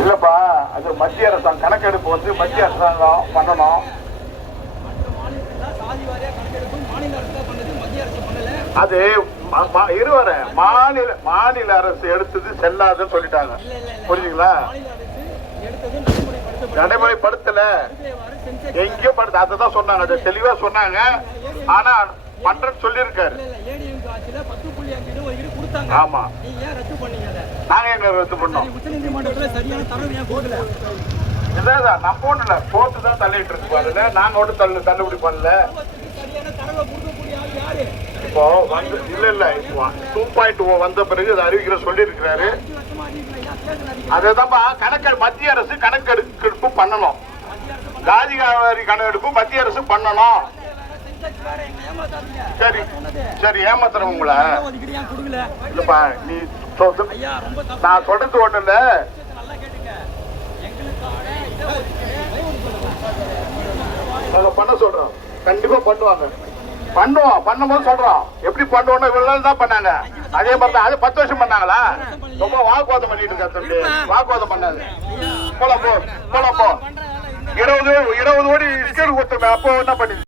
இல்லப்பா, அது மத்திய அரசாங்கம் கணக்கெடுப்பு வந்து மத்திய அரசாங்கம் பண்ணணும். அது இருவர மாநில அரசு எடுத்தது செல்லாதுன்னு சொல்லிட்டாங்க. புரியுதுங்களா? நடைமுறைப்படுத்தல, எங்கேயும் படுத்த அதான் சொன்னாங்க. அது தெளிவா சொன்னாங்க. ஆனா பண்றேன்னு சொல்லியிருக்காரு. ஆமா, நாங்க எங்க ரத்து பண்ணோம். இதான் நம்ம ஒண்ணு இல்ல, கோர்ட்டு தான் தள்ளிட்டு இருக்கு. அதுல நாங்க ஒன்றும் தள்ளுபடி பண்ணல. இப்போ வந்து இல்ல இப்போ 2.0 வந்த பிறகு அதை அறிவிக்கிற சொல்லி இருக்கிறாரு. அதுதான்ப்பா கணக்கெடு, மத்திய அரசு கணக்கெடுப்பு பண்ணணும். ஜாதிகாரி கணக்கெடுப்பு மத்திய அரசு பண்ணணும். சரி சரி, ஏமாத்துறேன் உங்களை. இல்லப்பா, நீ நான் சொல்றது ஒண்ணு இல்ல. நாங்க பண்ண சொல்றோம், கண்டிப்பா பண்ணுவாங்க. பண்ணும்போது சொல்றோம். எப்படி பண்ணுவோம், இவ்வளவு தான் பண்ணாங்க. அதே மாதிரி தான். அது 10 வருஷம் பண்ணாங்களா? ரொம்ப வாக்குவாதம் பண்ணிட்டு இருக்கா தம்பி. வாக்குவாதம் பண்ணாது. போல போ 20 கோடி ஸ்கீல் கொடுத்துருமே. அப்போ என்ன பண்ணி